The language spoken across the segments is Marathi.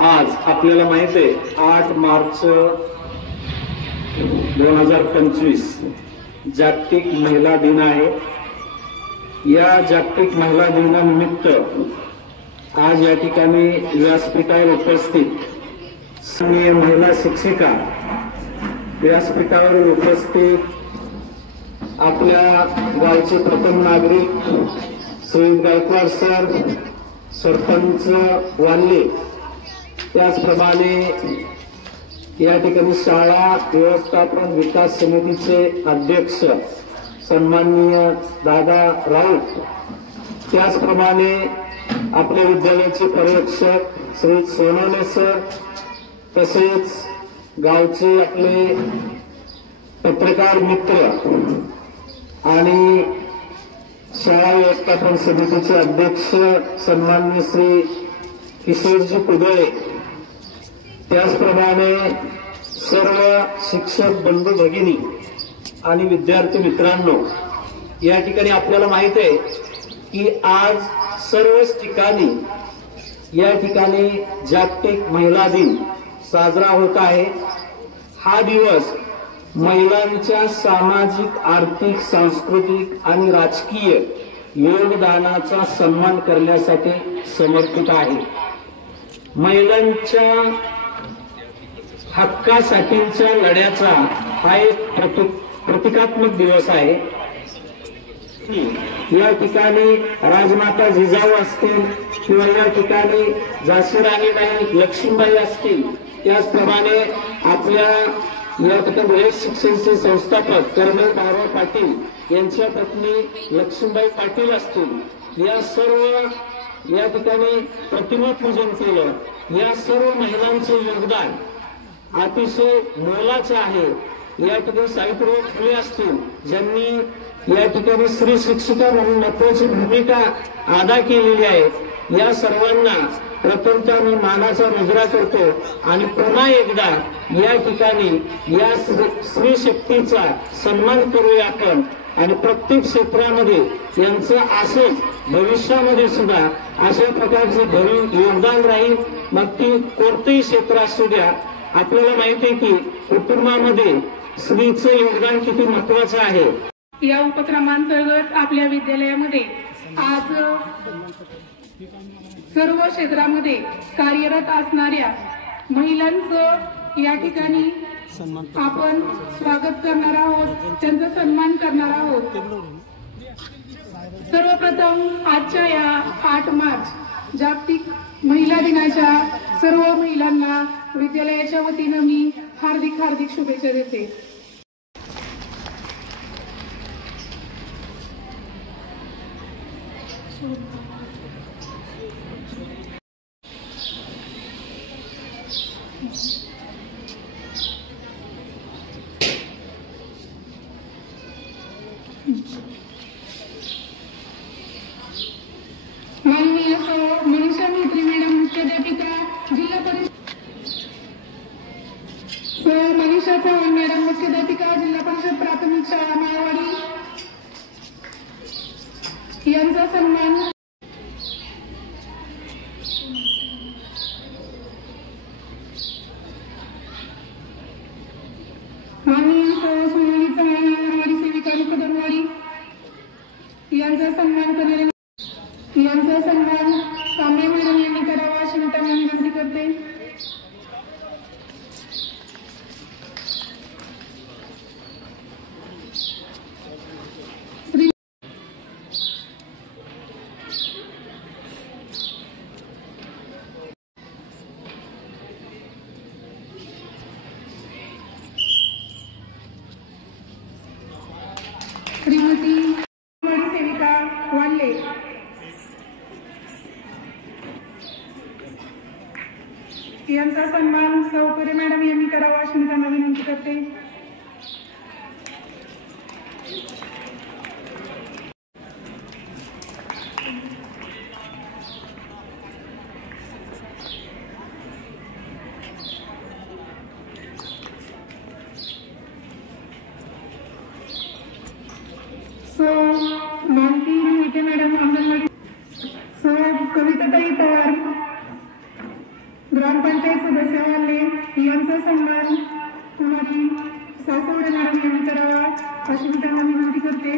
आज आपल्याला माहित आहे 8 मार्च 2025 जागतिक महिला दिन आहे। या जागतिक महिला दिनानिमित्त आज या ठिकाणी व्यासपीठावर उपस्थित सन्माननीय महिला शिक्षिका, व्यासपीठावर उपस्थित आपल्या गावचे प्रथम नागरिक श्री गायकवाड सर, सरपंच वाल्ले, त्याचप्रमाणे या ठिकाणी शाळा व्यवस्थापन विकास समितीचे अध्यक्ष सन्माननीय दादा राऊत, त्याचप्रमाणे आपल्या विद्यालयाचे पर्यवेक्षक श्री सोनवणे सर, तसेच गावचे आपले पत्रकार मित्र आणि शाळा व्यवस्थापन समितीचे अध्यक्ष सन्माननीय श्री किशोरजी कुदळे, त्याचप्रमाणे सर्व शिक्षक बंधू भगिनी आणि विद्यार्थी मित्रांनो, या ठिकाणी आपल्याला माहित आहे की आज सर्वच ठिकाणी या ठिकाणी जागतिक महिला दिन साजरा होत आहे। हा दिवस महिलांच्या सामाजिक, आर्थिक, सांस्कृतिक आणि राजकीय योगदानाचा सन्मान करण्यासाठी समर्पित आहे। महिलांच्या हक्कासाठीच्या लढ्याचा हा एक प्रतिकात्मक दिवस आहे। या ठिकाणी राजमाता जिजाऊ असतील किंवा या ठिकाणी झाशी राणीबाई लक्ष्मीबाई असतील, त्याचप्रमाणे आपल्या या ठिकाणी रयत शिक्षणचे संस्थापक कर्नल भाऊराव पाटील यांच्या पत्नी लक्ष्मीबाई पाटील असतील, या सर्व या ठिकाणी प्रतिमा पूजन केलं। या सर्व महिलांचे योगदान अतिशय मोलाचं आहे। या ठिकाणी सावित्रीबाई फुले असतील, ज्यांनी या ठिकाणी स्त्री शिक्षिका म्हणून महत्वाची भूमिका अदा केलेली आहे। या सर्वांना प्रथमतः मी मानाचा मुजरा करतो आणि पुन्हा एकदा या ठिकाणी या स्त्री शक्तीचा सन्मान करूया आपण आणि प्रत्येक क्षेत्रामध्ये यांचं असंच भविष्यामध्ये सुद्धा अशा प्रकारचे भरीव योगदान राहील। मग ती कोणतेही क्षेत्र असू द्या, आपल्याला माहिती आहे की कुटुंबामध्ये स्त्रीचं योगदान किती महत्वाचं आहे। या उपक्रमांतर्गत आपल्या विद्यालयामध्ये आज सर्व क्षेत्रामध्ये कार्यरत असणाऱ्या महिलांचं या ठिकाणी आपण स्वागत करणार आहोत, त्यांचा सन्मान करणार आहोत। सर्वप्रथम आजच्या या 8 मार्च जागतिक महिला दिनाच्या सर्व महिलांना विद्यालयाच्या वतीनं मी हार्दिक शुभेच्छा देते. माननीय मनीषा म्हेत्रे मॅडम मुख्याध्यापिका जिल्हा परिषद, मनीषा चव्हाण मॅडम मुख्याध्यापिका जिल्हा परिषद प्राथमिक शाळा माळवाडी यांचा सन्मान. माननीय सोनाली चव्हाण अंगणवाडी सेविका मुकदरवाडी यांचा सन्मान करणारे यांचा सन्मान कांबळे मॅडम यांनी करावा अशी मी त्यांना विनंती करते. श्रीमती सेविका वाल्ले यांचा सन्मान सौकरे मॅडम यांनी करावा अशी मी त्यांना विनंती करते. मानती मोहिते मॅडम अंगणवाडी, कविताताई पवार ग्रामपंचायत सदस्य वाले यांचा सन्मान कुमारी सासवडे मॅडम यांनी करावा अशी मी त्यांना विनंती करते.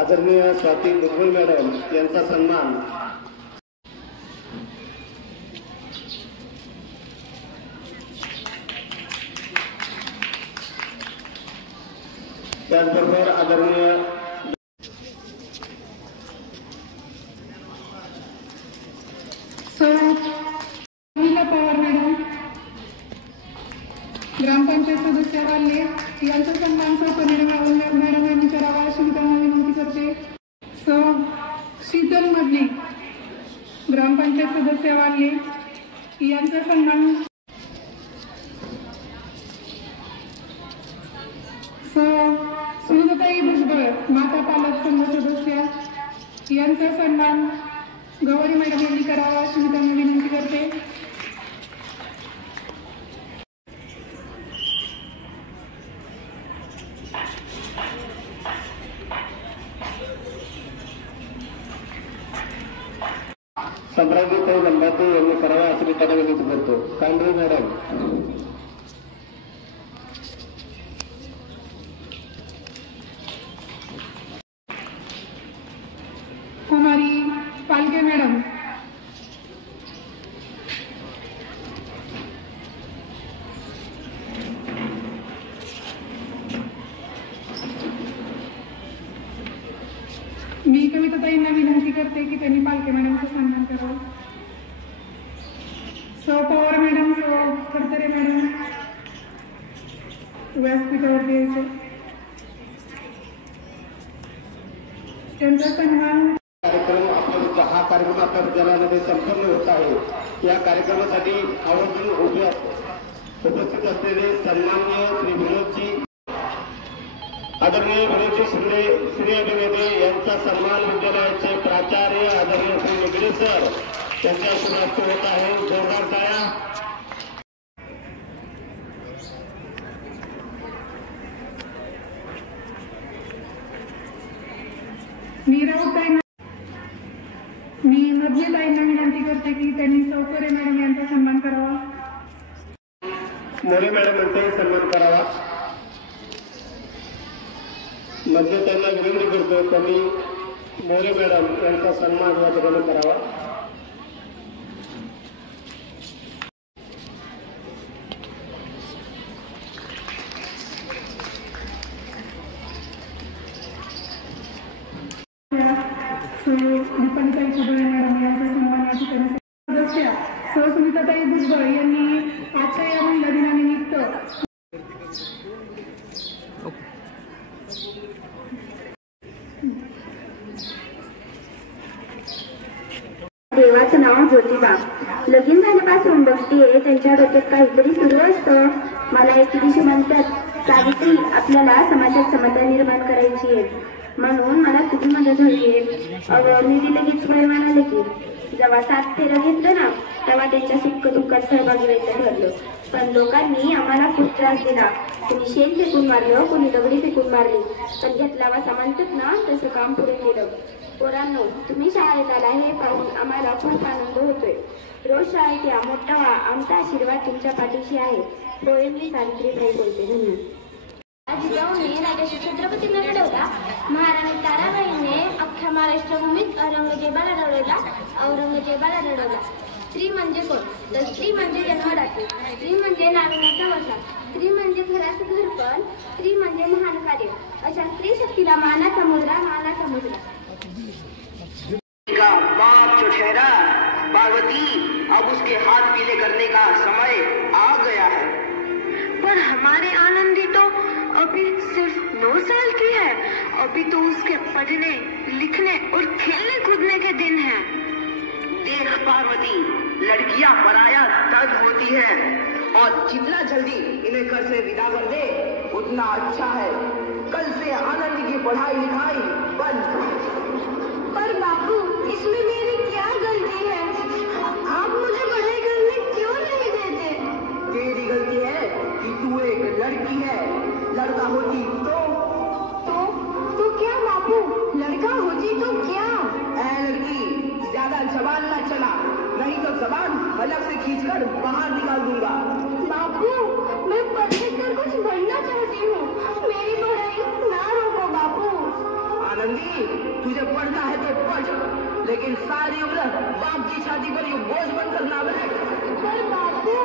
आदरणीय स्वाती मुगल मॅडम यांचा सन्मान. त्याचबरोबर आदरणीय पवार मॅडम ग्रामपंचायत सदस्य वाले यांचा सन्मान मॅडम यांनी करावा अशी मी त्यांना विनंती करते. शीतल मधली ग्रामपंचायत सदस्य वाले यांचा सन्मान. सुनीताताई भुजबळ माता पालक संघ सदस्य यांचा सन्मान गौरी मॅडम यांनी करावा अशी मी त्यांना विनंती करते. संप्रांतीताई गंगाते यांनी करावा अशी मी त्यांना विनंती करतो. कांबळे मॅडम. कुमारी पालके मॅडम. मी कविताताईंना विनंती करते की त्यांनी पालके मॅडमचा सन्मान करावा. पवार मॅडम, खडतरे मॅडम व्यासपीठावरती यायचे त्यांचा सन्मान. हा कार्यक्रम आपल्या विद्यालयामध्ये संपन्न होत आहे. या कार्यक्रमासाठी आवर्जून उपस्थित असलेले सन्माननीय श्री विनोदजी, आदरणीय विनोदजी शिंदे श्री अभिनेते यांचा सन्मान विद्यालयाचे प्राचार्य आदरणीय श्री निगडे सर यांच्या शुभास्ते होत आहे. जोरदार टाळ्या. मी मधलेताईंना विनंती करते की त्यांनी सौकरे मॅडम यांचा सन्मान करावा. मोरे मॅडम यांचाही सन्मान करावा. मधलेताईंना विनंती करतो त्यांनी मोरे मॅडम यांचा सन्मान या ठिकाणी करावा. सौ सुनीताताई भुजबळ यांनी आजच्या या महिला दिनानिमित्त देवाचं नाव ज्योतिबा. लगीन झाल्यापासून बघतीये त्यांच्या डोक्यात काहीतरी सुरू असतं. मला एके दिवशी म्हणतात, सावित्री आपल्याला समाजात समता निर्माण करायची आहे, म्हणून मला तुझी मदत हवी आहे. मी ती लगेच वयमान आले की जेव्हा 7 फेरं घेतलं ना, तेव्हा त्यांच्या सुख दुःखात सहभागी व्हायचं ठरलं. पण लोकांनी आम्हाला खूप त्रास दिला. कुणी शेण फेकून मारलं, कुणी दगडी फेकून मारली, पण घेतला वासा म्हणतात ना, तसं काम पुढे केलं. पोरांनो, तुम्ही शाळेत आला हे पाहून आम्हाला खूप आनंद होतोय. रोज शाळेत या, मोठा व्हा, आमचा आशीर्वाद तुमच्या पाठीशी आहे. होय, मी सावित्रीबाई बोलते. धन्यवाद. जिजाऊने राजर्षी छत्रपतींना लढवला. महाराणी ताराबाईंने अख्ख्या महाराष्ट्रभूमीत औरंगजेबाला लढवला. स्त्री म्हणजे कोण? तर स्त्री म्हणजे जन्मदात्री, स्त्री म्हणजे नाविन्याचा वसा, स्त्री म्हणजे घराचं घरपण, स्त्री म्हणजे महान कार्य. अशा स्त्री शक्तीला मानाचा मुद्रा, मानाचा मुद्रा. का बाप जो ठहरा पार्वती, अब उसके हाथ पीले करने का समय आ गया है. पर हमारे आनंदी तो अभी सिर्फ 9 साल की है. अभी तो उसके पढ़ने, लिखने और खेलने कूदने के दिन हैं. देख पार्वती, लड़कियां पराया दर्द होती है, और जितना जल्दी इन्हें घर से विदा कर दे उतना अच्छा है. कल से आनंद की पढ़ाई लिखाई बंद. पर बापू, इसमें मेरी क्या गलती है? आप मुझे पढ़ाई करने क्यों नहीं देते? तेरी गलती है कि तू एक लड़की है. लड़का होती तो क्या बापू? लड़का होती तो क्या? लड़की, ज्यादा जबान ना चला, नहीं तो जबान अलग से खींचकर बाहर निकाल दूंगा. बापू, मैं पढ़ कर कुछ बनना चाहती हूँ. मेरी पढ़ाई ना रोको बापू. आनंदी, तुझे पढ़ना है तो पढ़, लेकिन सारी उम्र बाप की छाती पर ये बोझ बनकर ना बैठ. पर बापू,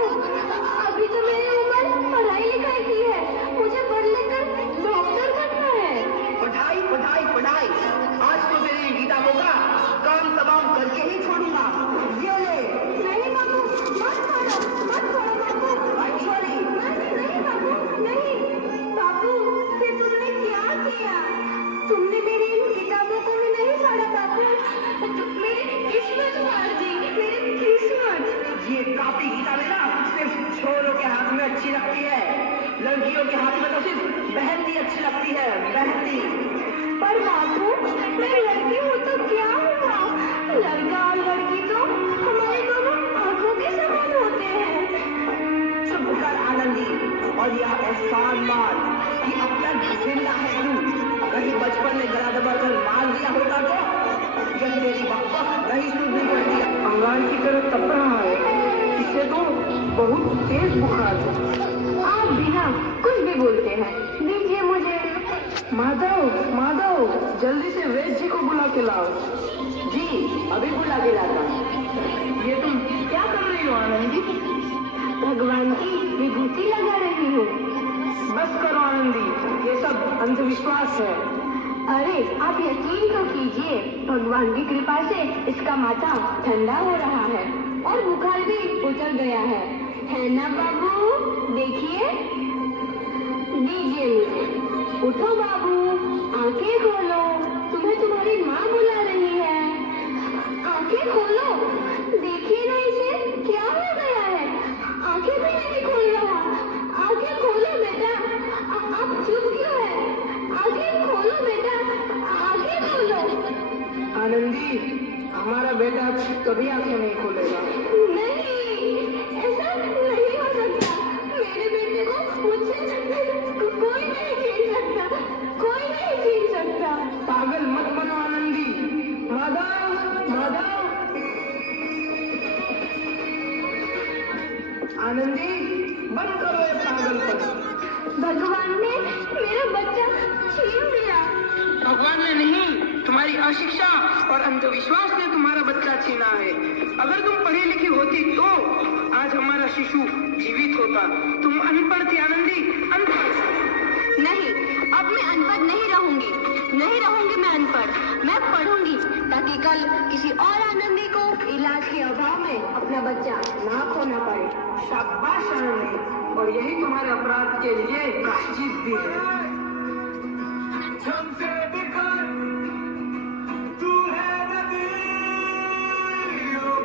अभी तो मेरी उम्र पढ़ाई लिखाई की है. मुझे पढ़ लिखकर डॉक्टर बनना है. पढ़ाई पढ़ाई पढ़ाई. आज तो तेरी किताबों का काम तमाम करके ही छोड़ूंगा. ये ले. नहीं बापू, मत पढ़ो बापू. ऐश्वरी, नहीं बापू, नहीं. बापू, ये तुमने क्या किया? तुमने मेरी इन किताबों को भी नहीं पढ़ा बापू. मेरी किस्मत मार दी, मेरी किस्मत. ये कापी किताबें ना सिर्फ छोरों के हाथ में अच्छी लगती है. लड़कियों के हाथ में तो सिर्फ मेहंदी अच्छी लगती है, मेहंदी. पर बापू, मैं लड़की हूँ तो क्या हुआ? लड़का और लड़की तो हमारे दोनों आंखों के समान होते हैं. चुप कर आनंदी, और यह एहसान मान कि अब तक जिंदा है तू. कहीं बचपन में गला दबाकर मार दिया होता तो यह तेरी बकबक नहीं सुननी पड़ती. अंगार की तरह तप रहा है, इसे तो बहुत तेज बुखार है. आप बिना कुछ भी बोलते हैं. दीजिए मुझे. माधव, जल्दी से वैद्य जी को बुला के लाओ. जी, अभी बुला के लाता. ये तुम क्या कर रही हो आनंदी? भगवान की विभूति लगा रही हूँ. बस करो आनंदी, ये सब अंधविश्वास है. अरे आप यकीन तो कीजिए, भगवान की कृपा से इसका माथा ठंडा हो रहा है और बुखार भी उतर गया है ना बाबू? देखिए. दीजिए मुझे. उठो बाबू, आंखें खोलो. तुम्हें तुम्हारी माँ बुला रही है. आंखें खोलो. देखिए ना इसे क्या हो गया है. आंखें भी नहीं खोल रहा. आंखें खोलो बेटा. आप चुप क्यों है? आंखें खोलो बेटा, आंखें खोलो. आनंदी, हमारा बेटा कभी आंखें नहीं खोलेगा. नहीं, ऐसा नहीं हो सकता. मेरे बेटे को मुझसे कोई नहीं छीन सकता, कोई नहीं छीन सकता. पागल मत बनो आनंदी. माधव, आनंदी, बंद करो ये पागलपन. भगवान ने मेरा बच्चा छीन लिया. भगवान ने नहीं, तुम्हारी अशिक्षा और अंधविश्वास ने तुम्हारा बच्चा छीना है. अगर तुम पढ़ी लिखी होती तो आज हमारा शिशु जीवित होता. तुम अनपढ़ थी आनंदी, अनपढ़. नहीं, अब अब मैं अनपढ़ नहीं रहूंगी मैं अनपढ़। मैं पढ़ूंगी ताकि कल किसी और आनंदी को इलाज के अभाव में अपना बच्चा ना खोना पड़े। शाबाश आनंदी, और यही तुम्हारे अपराध के लिए प्रायश्चित भी है।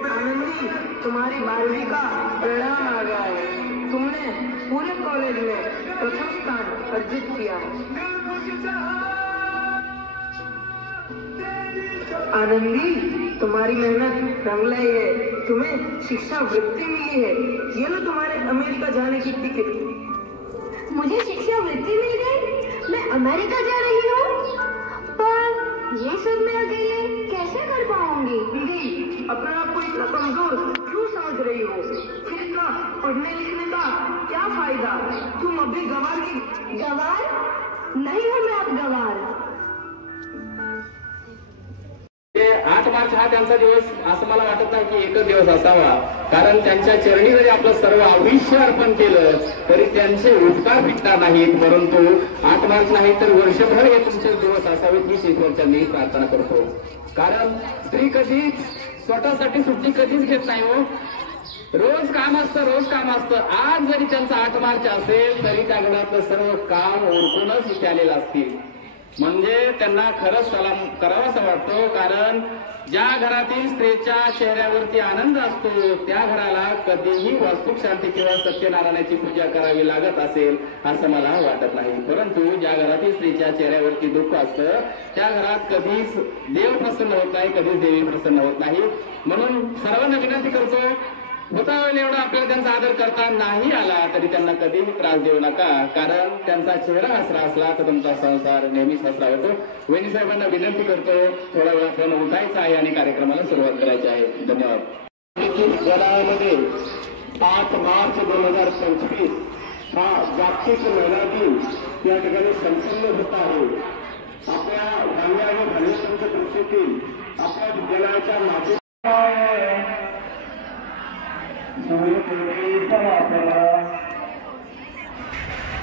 आनंदी, तुम्हारी 12वीं का परिणाम आ गया है। तुमने पूरे कॉलेज में प्रथम स्थान अर्जित किया है। आनंदी, तुम्हारी मेहनत रंग लाई है। तुम्हें शिक्षा वृत्ति मिली है। ये लो तुम्हारे अमेरिका जाने की टिकट। मुझे शिक्षा वृत्ति मिल गई, मैं अमेरिका जा रही हूँ। पर ये सब मैं अकेले कैसे कर पाऊंगी? दीदी, अपने आप को इतना कमजोर क्यों समझ रही हो? फिर इतना पढ़ने लिखने का क्या फायदा? तुम अभी गंवार की। गंवार नहीं हूँ मैं अब गंवार। 8 मार्च हा त्यांचा दिवस असं मला वाटत नाही की एकच दिवस असावा, कारण त्यांच्या चरणी जरी आपलं सर्व आयुष्य अर्पण केलं तरी त्यांचे उपकार फिटणार नाहीत, परंतु 8 मार्च नाही तर वर्षभर हे तुमचे दिवस असावेत हीच ईश्वरचरणी प्रार्थना करतो. कारण स्त्री कधीच स्वतःसाठी सुट्टी कधीच घेत नाही हो. रोज काम असतं. आज जरी त्यांचा 8 मार्च असेल तरी त्या घरातलं सर्व काम ओळखूनच इथे आलेलं असतील, म्हणजे त्यांना खरंच सलाम करावासा वाटतो. कारण ज्या घरातील स्त्रीच्या चेहऱ्यावरती आनंद असतो त्या घराला कधीही वास्तुक शांती किंवा सत्यनारायणाची पूजा करावी लागत असेल असं मला वाटत नाही. परंतु ज्या घरातील स्त्रीच्या चेहऱ्यावरती दुःख असतं त्या घरात कधीच देव प्रसन्न होत नाही, कधीच देवी प्रसन्न होत नाही. म्हणून सर्वांना विनंती करतो, होता वेळ एवढा आपल्याला त्यांचा आदर करता नाही आला तरी त्यांना कधीही त्रास देऊ नका, कारण त्यांचा चेहरा हसरा असला तर तुमचा संसार नेहमीच हसरा होतो. वहिनी साहेबांना विनंती करतो, थोडा वेळ आपण उठायचं आहे आणि कार्यक्रमाला सुरुवात करायची आहे. धन्यवाद. जगामध्ये 8 मार्च 2025 हा जागतिक महिला दिन या ठिकाणी संपन्न होत आहे. आपल्या धान्य आणि धान्यसंच कृषीतील आपल्या विद्यालयाच्या मागे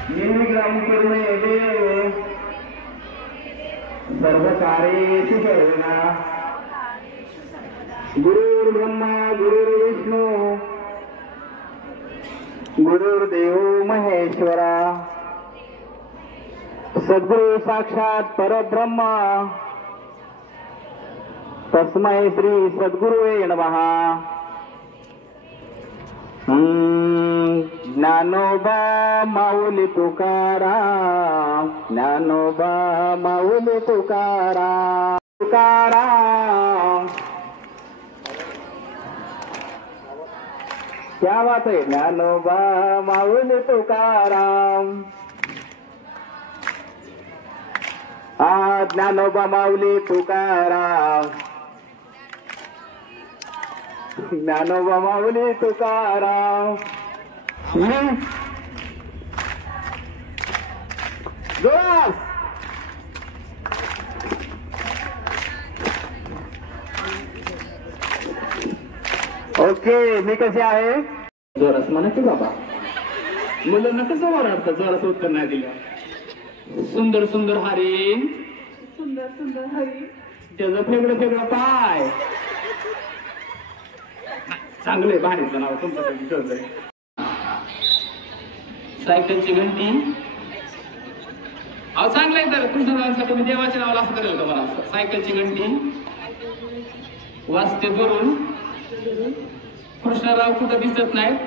निर्विग्राम करुणे देव सर्व कार्येषु सर्वदा गुरुर्ब्रह्मा गुरुर्विष्णू गुरुर्देव महेश्वरा सद्गुरु साक्षात परब्रह्म तस्मै श्री सद्गुरुवे नमः. ज्ञानोबा माऊली तुकाराम, ज्ञानोबा माऊली तुकाराम, तुकाराम. क्या बात है. ज्ञानोबा माऊली तुकाराम. ज्ञानोबा माऊली तुकाराम, ज्ञानोबा माऊली तुकाराम. ओके, मी कशी आहे? जोरास म्हणा की बाबा, मुलांना कसं वाटतं जोरास उत्तर नाही दिलं. सुंदर सुंदर हरिण, सुंदर सुंदर हरी, त्याचं फेगळं पाय. चांगले भारीचं नाव तुमच्यासाठी ठेवलंय. सायकलची घंटी. अहो चांगलंय तर कृष्णरावांसाठी मी देवाच्या नावाला असं करेल का मला. सायकलची घंटी वाजते दुरून. कृष्णराव कुठं दिसत नाहीत.